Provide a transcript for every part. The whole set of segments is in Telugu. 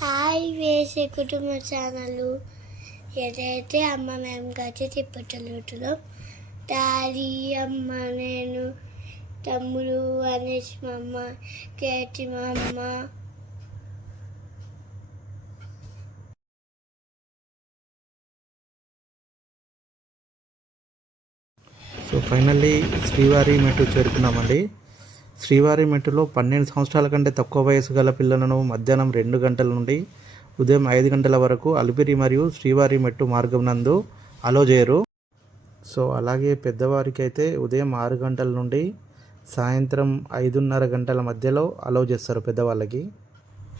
హాయ్ వేసే కుటుంబ ఛానల్. ఏదైతే అమ్మ మేము కలిసి తిప్పటలుతున్నాం డాడీ అమ్మ నేను తమ్ముడు అనేష్ మా అమ్మ కేటి మా అమ్మ సో ఫైనల్లీ శ్రీవారి మెట్టు చేరుకున్నామండి. శ్రీవారి మెట్టులో పన్నెండు సంవత్సరాల కంటే తక్కువ వయసు గల పిల్లలను మధ్యాహ్నం రెండు గంటల నుండి ఉదయం ఐదు గంటల వరకు అలిపిరి మరియు శ్రీవారి మెట్టు మార్గం నందు అలో చేయరు. సో అలాగే పెద్దవారికి అయితే ఉదయం ఆరు గంటల నుండి సాయంత్రం ఐదున్నర గంటల మధ్యలో అలౌ చేస్తారు పెద్దవాళ్ళకి.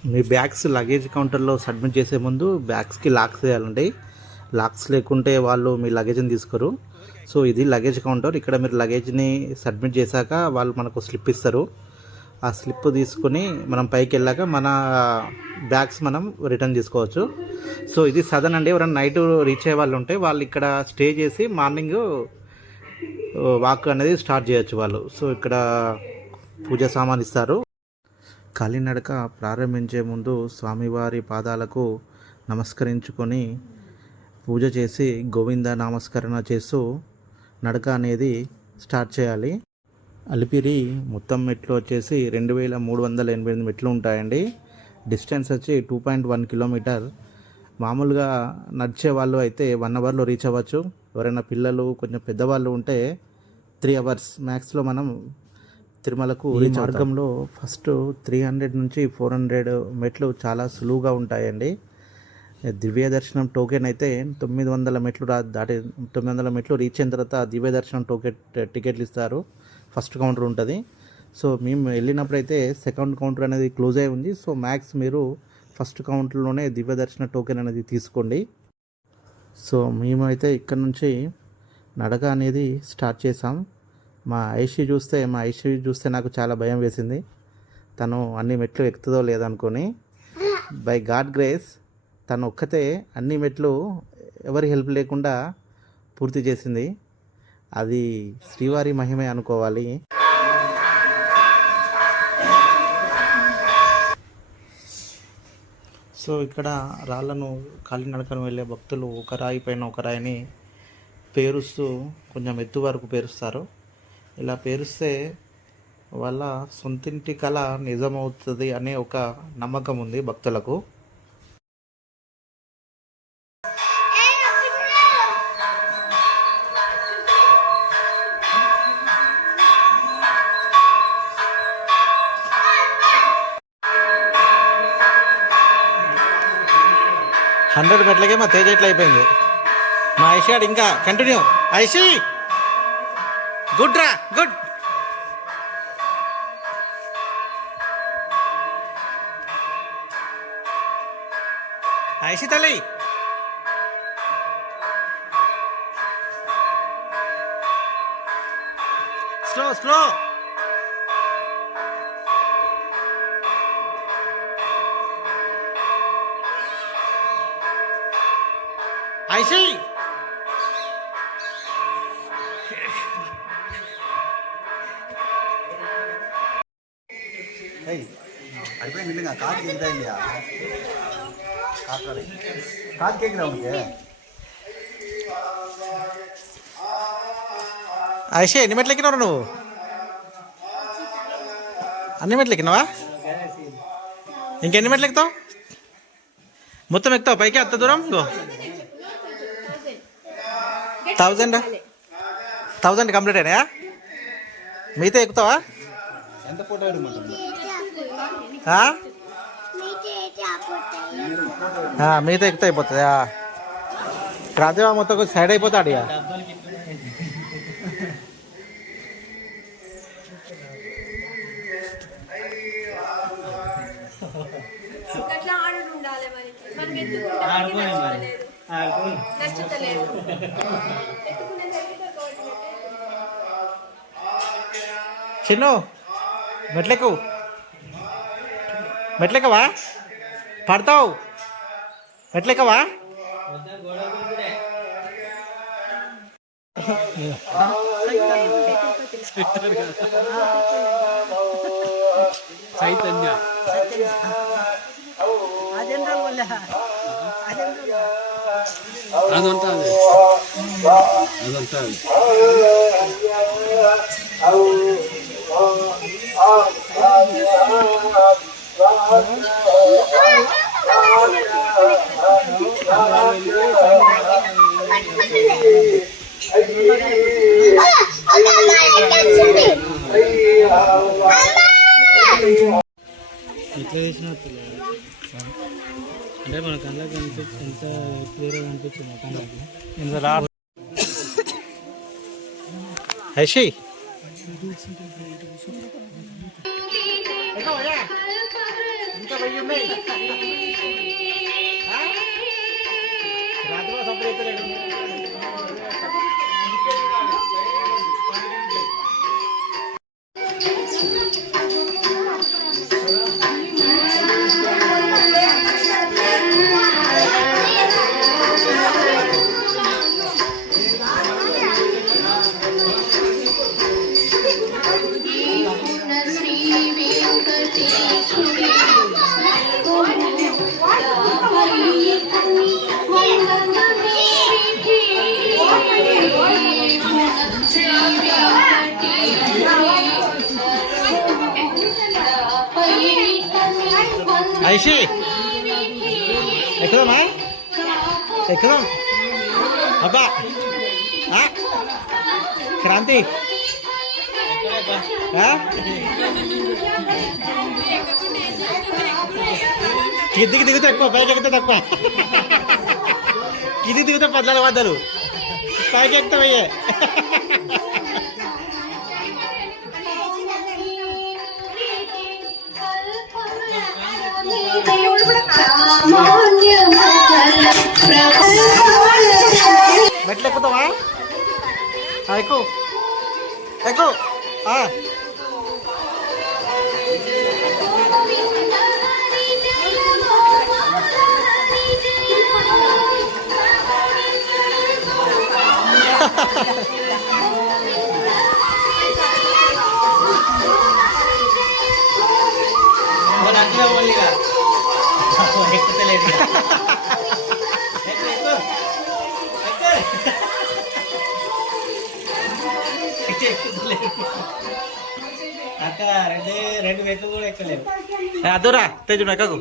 మీ బ్యాగ్స్ లగేజ్ కౌంటర్లో సబ్మిట్ చేసే ముందు బ్యాగ్స్కి లాక్స్ వేయాలండి. లాక్స్ లేకుంటే వాళ్ళు మీ లగేజ్ని తీసుకోరు. సో ఇది లగేజ్ కౌంటర్ ఇక్కడ మీరు లగేజ్ని సబ్మిట్ చేశాక వాళ్ళు మనకు స్లిప్ ఇస్తారు. ఆ స్లిప్ తీసుకొని మనం పైకి వెళ్ళాక మన బ్యాగ్స్ మనం రిటర్న్ తీసుకోవచ్చు. సో ఇది సదన్ అండి ఎవరైనా నైట్ రీచ్ అయ్యే వాళ్ళు ఉంటే వాళ్ళు ఇక్కడ స్టే చేసి మార్నింగ్ వాక్ అనేది స్టార్ట్ చేయొచ్చు వాళ్ళు. సో ఇక్కడ పూజ సామాన్ ఇస్తారు. కాలినడక ప్రారంభించే ముందు స్వామివారి పాదాలకు నమస్కరించుకొని పూజ చేసి గోవింద నామస్కరణ చేస్తూ నడక అనేది స్టార్ట్ చేయాలి. అలిపిరి మొత్తం మెట్లు వచ్చేసి రెండు వేల మూడు వందల ఎనభై ఎనిమిది మెట్లు ఉంటాయండి. డిస్టెన్స్ వచ్చి టూ పాయింట్ వన్ కిలోమీటర్. మామూలుగా నడిచే వాళ్ళు అయితే వన్ అవర్లో రీచ్ అవ్వచ్చు. ఎవరైనా పిల్లలు కొంచెం పెద్దవాళ్ళు ఉంటే త్రీ అవర్స్ మ్యాక్స్లో మనం తిరుమలకు ఈ మార్గంలో ఫస్ట్ త్రీ హండ్రెడ్ నుంచి ఫోర్ హండ్రెడ్ మెట్లు చాలా సులువుగా ఉంటాయండి. దివ్య దర్శనం టోకెన్ అయితే తొమ్మిది వందల మెట్లు రా దాటి తొమ్మిది వందల మెట్లు రీచ్ అయిన తర్వాత దివ్య దర్శనం టోకెట్ టికెట్లు ఇస్తారు. ఫస్ట్ కౌంటర్ ఉంటుంది. సో మేము వెళ్ళినప్పుడు అయితే సెకండ్ కౌంటర్ అనేది క్లోజ్ అయి ఉంది. సో మ్యాక్స్ మీరు ఫస్ట్ కౌంటర్లోనే దివ్య దర్శన టోకెన్ అనేది తీసుకోండి. సో మేము అయితే ఇక్కడ నుంచి నడక అనేది స్టార్ట్ చేసాం మా ఐషి చూస్తే మా ఐషి చూస్తే నాకు చాలా భయం వేసింది. తను అన్ని మెట్లు ఎక్కుతుందో లేదనుకొని బై గాడ్ గ్రేస్ తను ఒక్కతే అన్ని మెట్లు ఎవరి హెల్ప్ లేకుండా పూర్తి చేసింది. అది శ్రీవారి మహిమే అనుకోవాలి. సో ఇక్కడ రాళ్ళను కాలినడకను వెళ్ళే భక్తులు ఒక రాయి పైన ఒక రాయిని పేరుస్తూ కొంచెం ఎత్తు వరకు పేరుస్తారు. ఇలా పేరుస్తే వాళ్ళ సొంతింటి కళ నిజమవుతుంది అనే ఒక నమ్మకం ఉంది భక్తులకు. హండ్రెడ్ మెట్లకే మా తేజ ఎట్లా అయిపోయింది. మా ఐషాడ్ ఇంకా కంటిన్యూ ఐషి! గుడ్ రా గుడ్ ఐషి తల్లి! Slow slow I see. ஏய் அடிப்படை நில்லுங்க காற்று கேட்குதா இல்லையா காற்றாடை காற்று கேட்குதா உனக்கு ஐஷே ఎన్ని మెట్లు ఎక్కినావు నువ్వు అన్ని మెట్లు ఎక్కినావా ఇంకెన్ని మెట్లు ఎక్కుతావు మొత్తం ఎక్కుతావు పైకి అంత దూరం థౌజండ్? థౌజండ్ కంప్లీట్ అయినాయా? మిగతా ఎక్కుతావా? ఎంత ఫోటో మిగతా ఎక్కుతా అయిపోతుందా రాజవా మొత్తం కొంచెం సైడ్ అయిపోతాడు ఇక. మరి. నచ్చుతలేదు చిన్ను మెట్లెక్కు. మెట్లెక్కవా? పడతావు. మెట్లెక్కవా? చైతన్య. అదంతా అదే అదంతా అదే ఎట్లా హైషి ఐషి ఎక్కుదామా ఎక్కుదాం అబ్బా ఆ? క్రాంతి ఆ? కిందికి దిగితే ఎక్కువ పైకి ఎక్కితే తక్కువ కిందికి దిగితే పద్నాలుగు వద్దలు పైకి ఎక్కుతాం అయ్యే మెట్లు ఎక్కుతావా ఆ, ఎక్కు ఎక్కు ఆ. అక్కడ రెండు రెండు మెట్లు కూడా ఎక్కలేవు. ఏ, అద్దురా తేజు ఎక్కకు?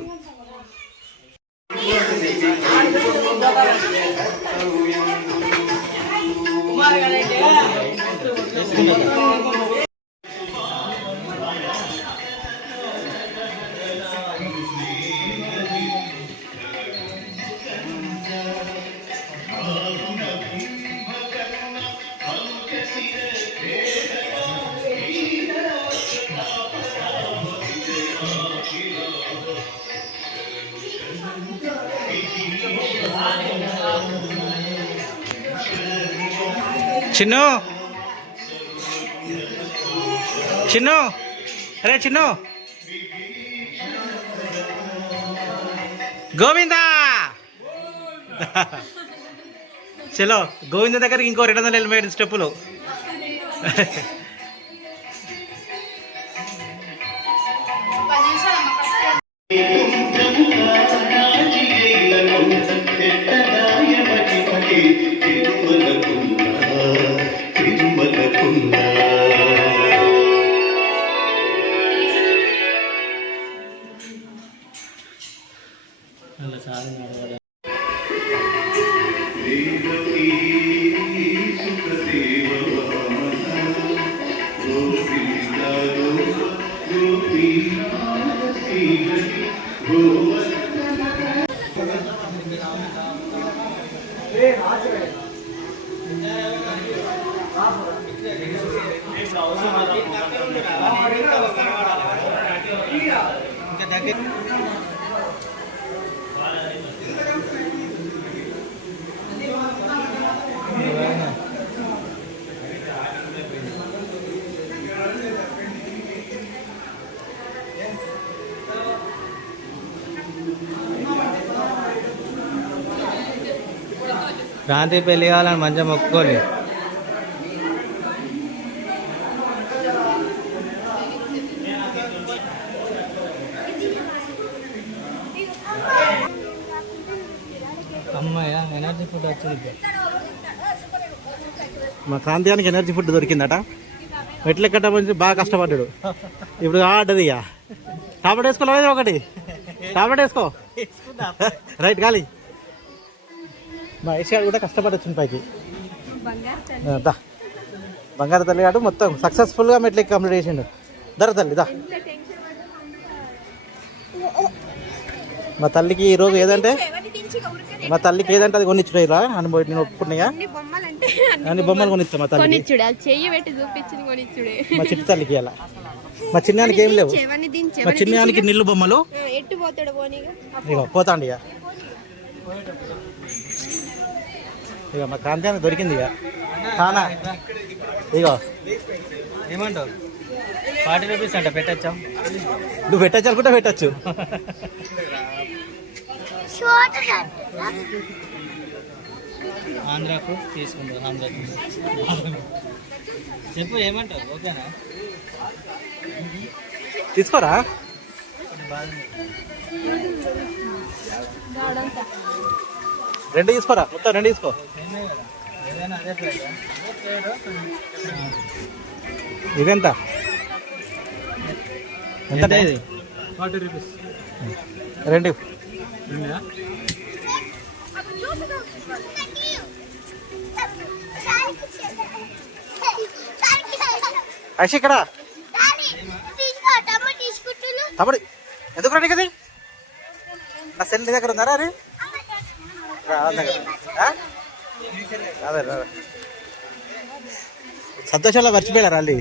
చిన్ను. చిన్ను. అరే చిన్ను. గోవిందా. చలో గోవింద దగ్గరికి ఇంకో రెండు వందల ఎనభై ఐదు స్టెప్పులు. Thank you. அதனால శాంతి పెళ్ళి కావాలని మంచిగా మొక్కుకోండి అమ్మాయ ఎనర్జీ ఫుడ్ వచ్చింది మా కాంతియానికి ఎనర్జీ ఫుడ్ దొరికిందట. మెట్లు ఎక్కడ బాగా కష్టపడ్డాడు. ఇప్పుడు ఆడది ఇక. టాబ్లెట్ వేసుకోలేదు ఒకటి. టాబ్లెట్ వేసుకో. రైట్ గాలి. మా ఏషియా కూడా కష్టపడొచ్చు పైకి. దా. బంగారు తల్లి గారు మొత్తం సక్సెస్ఫుల్గా మెట్లు ఎక్కి కంప్లీట్ చేసిండు. ధర తల్లి దా. మా తల్లికి ఈరోజు ఏదంటే? మా తల్లికి ఏదంటే అది కొనిచ్చురా అనుభవం నేను ఒప్పుకున్నాయా అన్ని బొమ్మలు. కొనిస్తా మా తల్లికి? కొనిచ్చుడు అది చెయ్యి పెట్టి చూపించింది కొనిచ్చుడే. మా చిట్టి తల్లికి అలా. మా చిన్నానికి ఏం లేవు. మా చిన్నానికి నీళ్ళు బొమ్మలు. పోతాండి ఇక. ఇక మా క్రాంతియానికి దొరికింది ఇక. కానా ఇగో. ఏమంటావు? ఫార్టీ రూపీస్ అంట పెట్టచ్చా? నువ్వు పెట్టచ్చు అనుకుంటే పెట్టచ్చు. చోట ఆంధ్రాకు తీసుకుందాం ఆంధ్రాకు? చెప్పు ఏమంటావు? ఓకేనా? తీసుకోరా? రెండు తీసుకోరా? మొత్తం రెండు తీసుకో. ఇదెంత? ఎంత ఫార్టీ రూపీస్ రెండు. అక్ష ఇక్కడ? తీసుకుంటున్నాను తమ్ముడు ఎందుకు రండి కదా నా సెల్ దగ్గర ఉన్నారా అరే రాదే. సంతోషంలో మర్చిపోయారా రాలి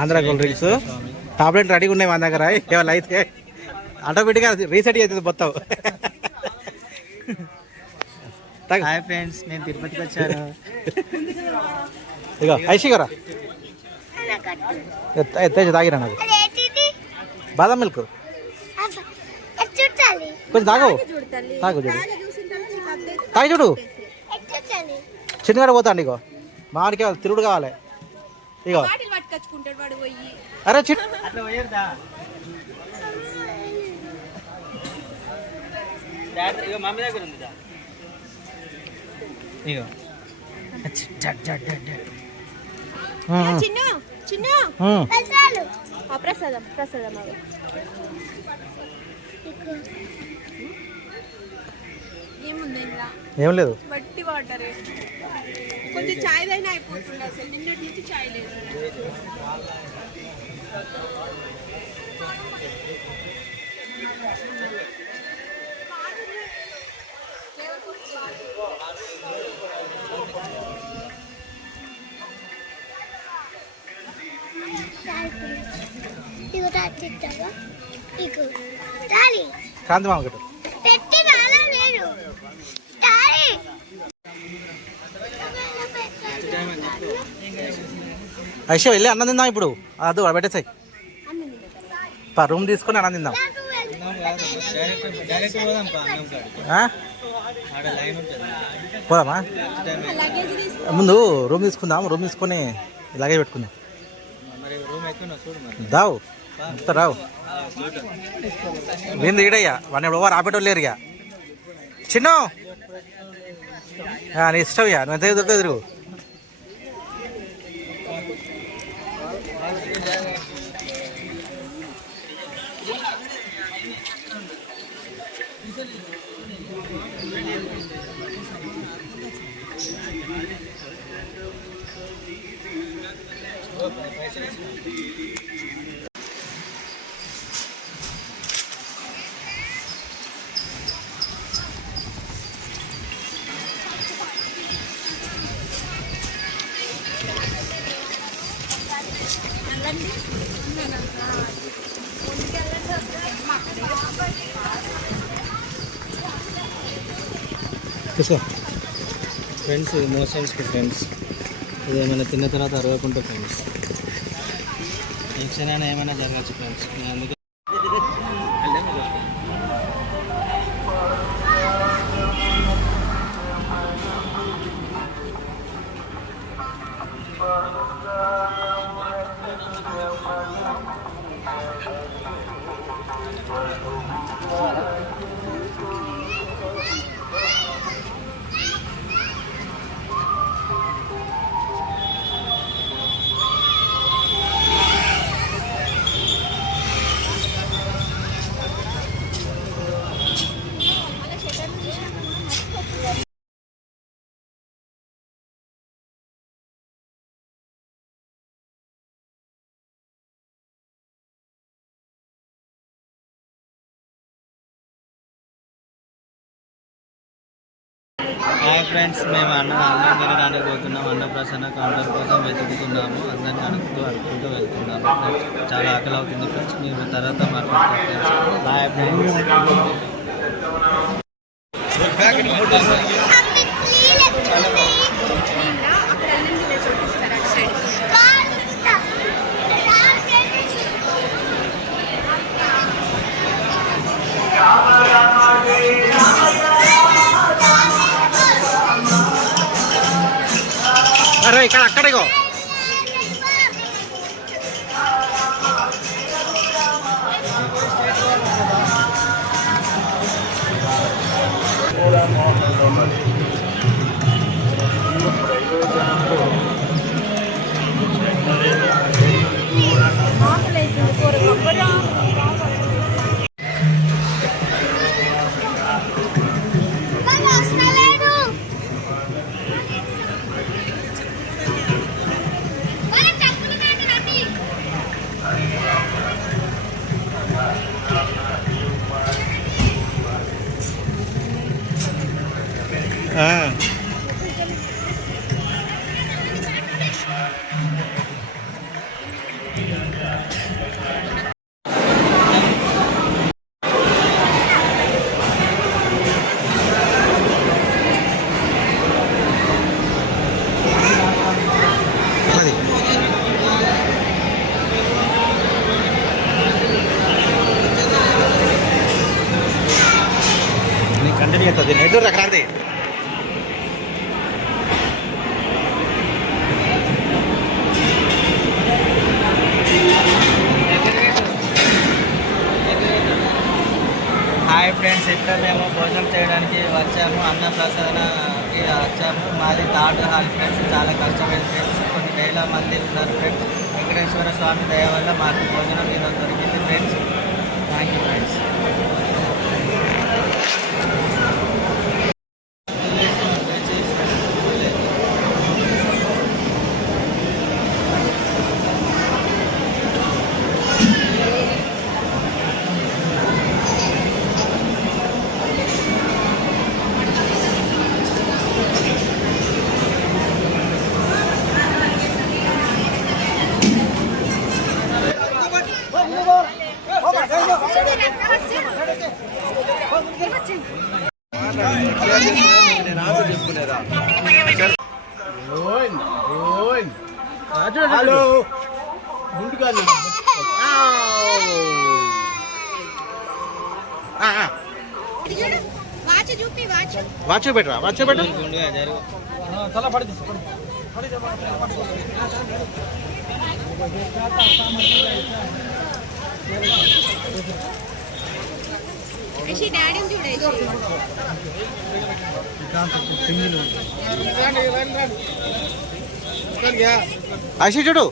ఆంధ్ర కూల్ డ్రింక్స్. టాబ్లెట్ రెడీగా ఉన్నాయి మా దగ్గర. ఏమైనా అయితే ఆటోమేటిక్గా రీసెట్ అవుతుంది మొత్తం. హాయ్ ఫ్రెండ్స్ నేను తిరుపతికి వచ్చాను. ఇగో ఐషి గారా ఎత్తేసి తాగిరా నాకు. బాదం మిల్క్. కొంచెం తాగు. తాగు చూడు తాగి చూడు. చిన్నగాడ పోతాండి ఇగో మామిడికి తిరుగుడు కావాలి. ఇగో. అరే ఇగో ఆ, ప్రసాదం. ప్రసాదం ఏం లేదు. వట్టి వాటర్. కొంచెం చాయ్ అయినా అయిపోతుంది అసలు? నిన్నటి నుంచి చాయ్ లేదు. ఇగో తాగిస్తావా ఇగో తాలి. కాంతి మామ ఒకటి పెట్టి రాలా నేను తాలి ఐష వెళ్ళి అన్నం తిందాం ఇప్పుడు. అది పెట్టేసాయి. పా రూమ్ తీసుకొని అన్నం తిందాం. పోదామా? ముందు రూమ్ తీసుకుందాం రూమ్ తీసుకొని ఇలాగే పెట్టుకుందాం. దావు రావు. విందు ఈడయ్యా వాడిని ఎవరు ఆపేటోళ్ళు లేరు ఇక. చిన్న! నీ ఇష్టం ఇక. నువ్వు ఎంత ఎదురు? తీసుకో ఫ్రెండ్స్ ఇది మోషన్స్కి ఫ్రెండ్స్ ఇది ఏమైనా తిన్న తర్వాత అరవకుండా ఫ్రెండ్స్ ఏ క్షణాన ఏమైనా జరగచ్చు ఫ్రెండ్స్ అందుకే హాయ్ ఫ్రెండ్స్ మేము అన్న అన్నం తినడానికి పోతున్నాం. అన్నప్రసన్న కౌంటర్ కోసం వెతుకుతున్నాము. అందరిని అడుగుతూ అడుగుతూ వెళ్తున్నాము ఫ్రెండ్స్. చాలా ఆకలి అవుతుంది ఫ్రెండ్స్. మీరు తర్వాత మాట్లాడతాం ఫ్రెండ్స్. Bye friends. అమ్మి ఇక్కడ అక్కడిగో నీకు కంటిన్యూ అవుతుంది నెట్ రకరాంది హాయ్ ఫ్రెండ్స్ ఇక్కడ మేము భోజనం చేయడానికి వచ్చాము అన్న ప్రసాదనకి వచ్చాము మాది థర్డ్ హాల్ ఫ్రెండ్స్ చాలా కష్టమైన ఫ్రెండ్స్ కొన్ని వేల మంది ఉన్నారు ఫ్రెండ్స్ వెంకటేశ్వర స్వామి దయ వల్ల మాకు భోజనం ఈరోజు దొరికింది friends thank you friends hello. ముందుగా వాచ్ చూపి వాచ్ వాచ్ పెట్టు అక్షయ్ చూడు.